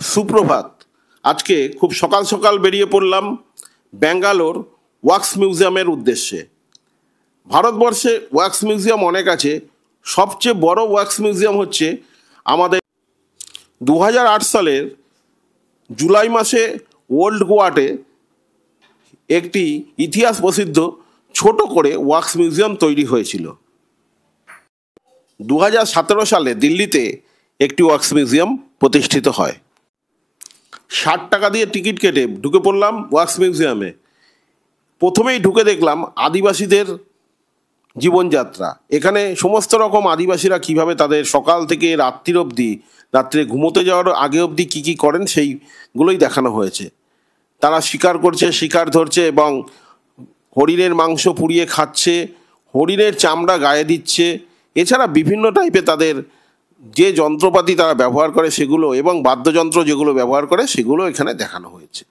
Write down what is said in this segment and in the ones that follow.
সুপ্রভাত। আজকে খুব সকাল সকাল বেরিয়ে পড়লাম ব্যাঙ্গালোর ওয়াক্স মিউজিয়ামের উদ্দেশ্যে। ভারতবর্ষে ওয়াক্স মিউজিয়াম অনেক আছে, সবচেয়ে বড় ওয়াক্স মিউজিয়াম হচ্ছে আমাদের 2008 সালের জুলাই মাসে ওল্ড গোয়াতে একটি ইতিহাস প্রসিদ্ধ ছোট করে ওয়াক্স মিউজিয়াম তৈরি হয়েছিল। 2017 সালে দিল্লিতে একটি ওয়াক্স মিউজিয়াম প্রতিষ্ঠিত হয়। 60 টাকা দিয়ে টিকিট কেটে ঢুকে পড়লাম ওয়াক্স মিউজিয়ামে। প্রথমেই ঢুকে দেখলাম আদিবাসীদের জীবনযাত্রা। এখানে সমস্ত রকম আদিবাসীরা কিভাবে তাদের সকাল থেকে রাত্রির অবধি, রাত্রে ঘুমোতে যাওয়ার আগে অবধি কী কী করেন সেইগুলোই দেখানো হয়েছে। তারা শিকার করছে, শিকার ধরছে এবং হরিণের মাংস পুড়িয়ে খাচ্ছে, হরিণের চামড়া গায়ে দিচ্ছে। এছাড়া বিভিন্ন টাইপের তাদের যে যন্ত্রপাতি তারা ব্যবহার করে সেগুলো এবং বাদ্যযন্ত্র যেগুলো ব্যবহার করে সেগুলো এখানে দেখানো হয়েছে।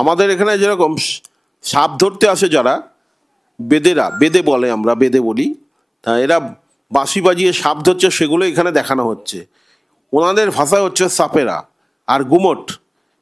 আমাদের এখানে যেরকম সাপ ধরতে আসে যারা বেদেরা, বেদে বলে, আমরা বেদে বলি, তা এরা বাঁশি বাজিয়ে সাপ ধরছে, সেগুলো এখানে দেখানো হচ্ছে। ওনাদের ভাষা হচ্ছে সাপেরা। আর গুমট,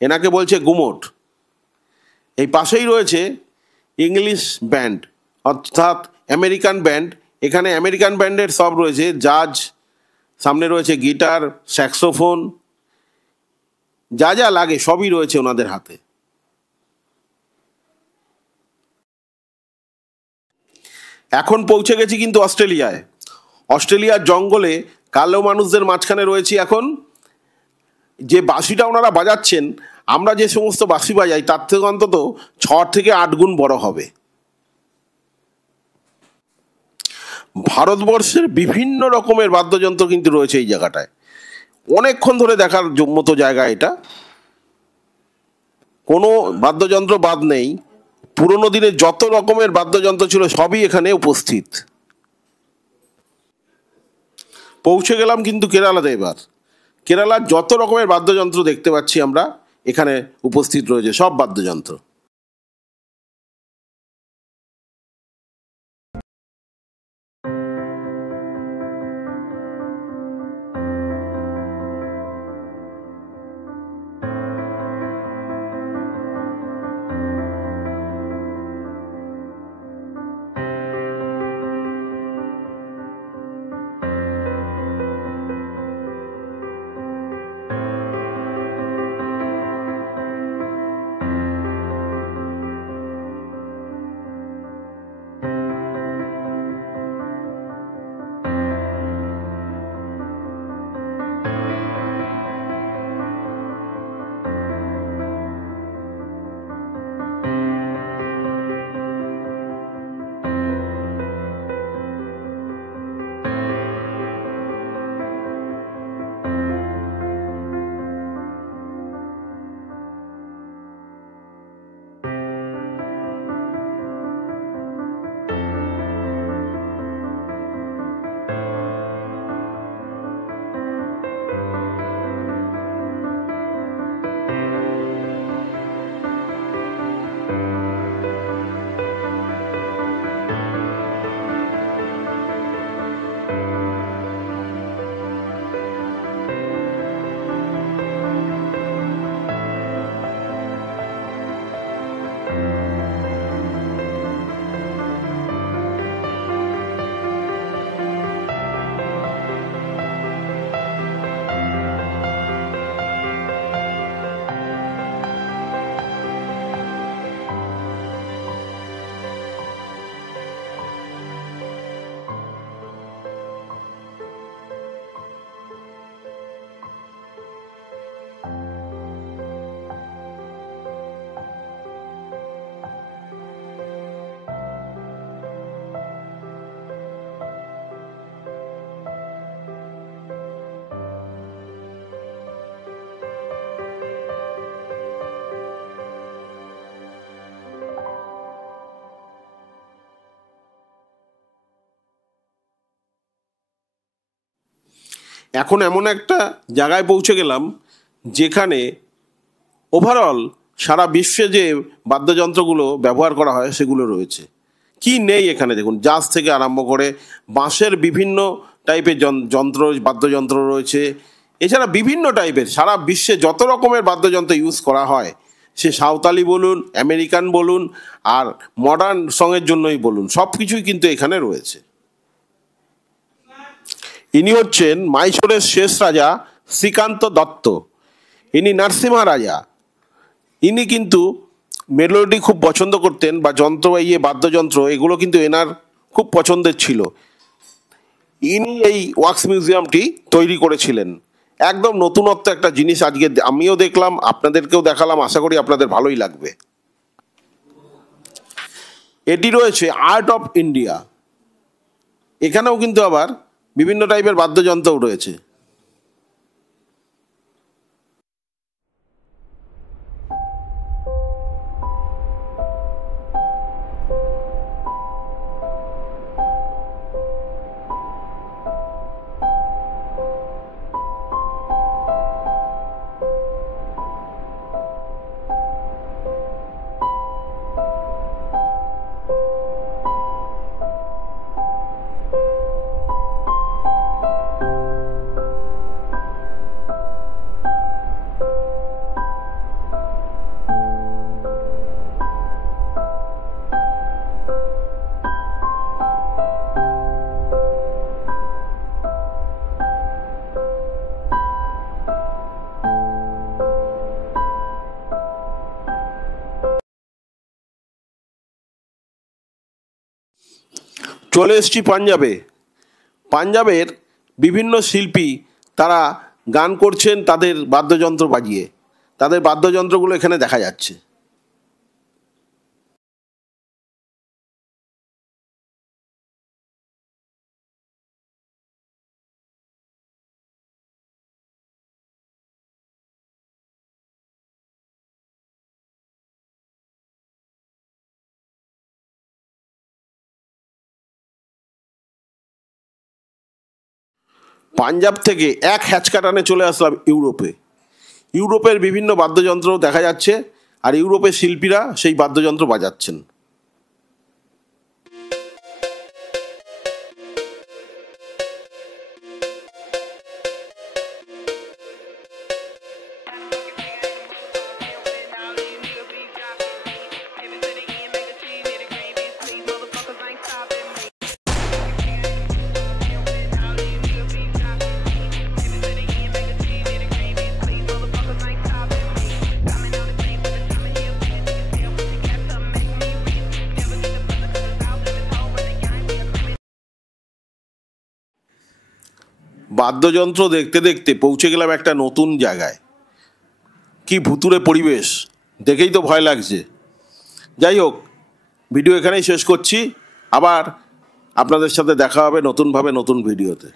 এনাকে বলছে গুমট। এই পাশেই রয়েছে ইংলিশ ব্যান্ড, অর্থাৎ আমেরিকান ব্যান্ড। এখানে আমেরিকান ব্যান্ডের সব রয়েছে, জাজ, সামনে রয়েছে গিটার, স্যাক্সোফোন, যা যা লাগে সবই রয়েছে ওনাদের হাতে। এখন পৌঁছে গেছি কিন্তু অস্ট্রেলিয়ায়। অস্ট্রেলিয়ার জঙ্গলে কালো মানুষদের মাঝখানে রয়েছি এখন। যে বাঁশিটা ওনারা বাজাচ্ছেন, আমরা যে সমস্ত বাঁশি বাজাই তার থেকে অন্তত 6 থেকে 8 গুণ বড় হবে। ভারতবর্ষের বিভিন্ন রকমের বাদ্যযন্ত্র কিন্তু রয়েছে এই জায়গাটায়। অনেকক্ষণ ধরে দেখার মতো জায়গা এটা। কোনো বাদ্যযন্ত্র বাদ নেই। পুরোনো দিনে যত রকমের বাদ্যযন্ত্র ছিল সবই এখানে উপস্থিত। পৌঁছে গেলাম কিন্তু কেরালাতে এবার। কেরালার যত রকমের বাদ্যযন্ত্র দেখতে পাচ্ছি আমরা এখানে উপস্থিত রয়েছে, সব বাদ্যযন্ত্র। এখন এমন একটা জায়গায় পৌঁছে গেলাম যেখানে ওভারঅল সারা বিশ্বে যে বাদ্যযন্ত্রগুলো ব্যবহার করা হয় সেগুলো রয়েছে। কি নেই এখানে দেখুন, জাজ থেকে আরম্ভ করে বাঁশের বিভিন্ন টাইপের যন্ত্র বাদ্যযন্ত্র রয়েছে। এছাড়া বিভিন্ন টাইপের সারা বিশ্বে যত রকমের বাদ্যযন্ত্র ইউজ করা হয়, সে সাঁওতালি বলুন, আমেরিকান বলুন, আর মডার্ন সঙের জন্যই বলুন, সব কিছুই কিন্তু এখানে রয়েছে। ইনি হচ্ছেন মাইসোরের শেষ রাজা শ্রীকান্ত দত্ত। ইনি নরসিংহা রাজা। ইনি কিন্তু মেলোডি খুব পছন্দ করতেন, বা যন্ত্র বাদ্যযন্ত্র এগুলো কিন্তু এনার খুব পছন্দের ছিল। ইনি এই ওয়াক্স মিউজিয়ামটি তৈরি করেছিলেন। একদম নতুনত্ব একটা জিনিস আজকে আমিও দেখলাম, আপনাদেরকেও দেখালাম, আশা করি আপনাদের ভালোই লাগবে। এটি রয়েছে আর্ট অফ ইন্ডিয়া। এখানেও কিন্তু আবার বিভিন্ন টাইপের বাদ্যযন্ত্রও রয়েছে। চলে এসছি পাঞ্জাবে। পাঞ্জাবের বিভিন্ন শিল্পী তারা গান করছেন তাদের বাদ্যযন্ত্র বাজিয়ে। তাদের বাদ্যযন্ত্রগুলো এখানে দেখা যাচ্ছে। পাঞ্জাব থেকে এক হ্যাচকা টানে চলে আসলাম ইউরোপে। ইউরোপের বিভিন্ন বাদ্যযন্ত্র দেখা যাচ্ছে, আর ইউরোপের শিল্পীরা সেই বাদ্যযন্ত্র বাজাচ্ছেন। বাদ্যযন্ত্র দেখতে দেখতে পৌঁছে গেলাম একটা নতুন জায়গায়। কি ভুতুড়ে পরিবেশ, দেখেই তো ভয় লাগছে। যাই হোক, ভিডিও এখানেই শেষ করছি। আবার আপনাদের সাথে দেখা হবে নতুনভাবে নতুন ভিডিওতে।